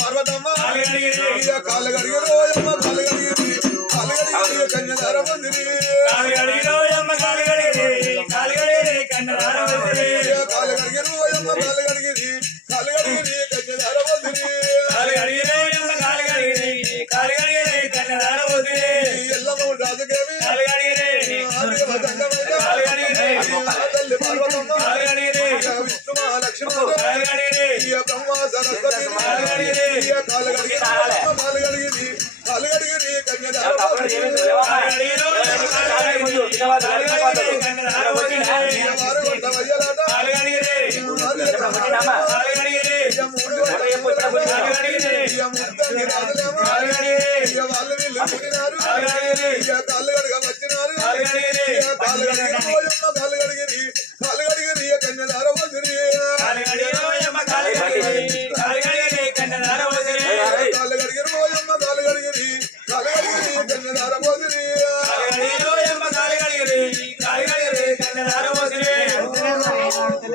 పార్వతమ్మ కాళ్ళు కడిగి రోజమ్మ కాళ్ళు కడిగి కాళ్ళు కడిగి కన్యాధార మందిరి వచ్చినారు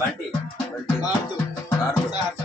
బంటి కార్తు కార్తు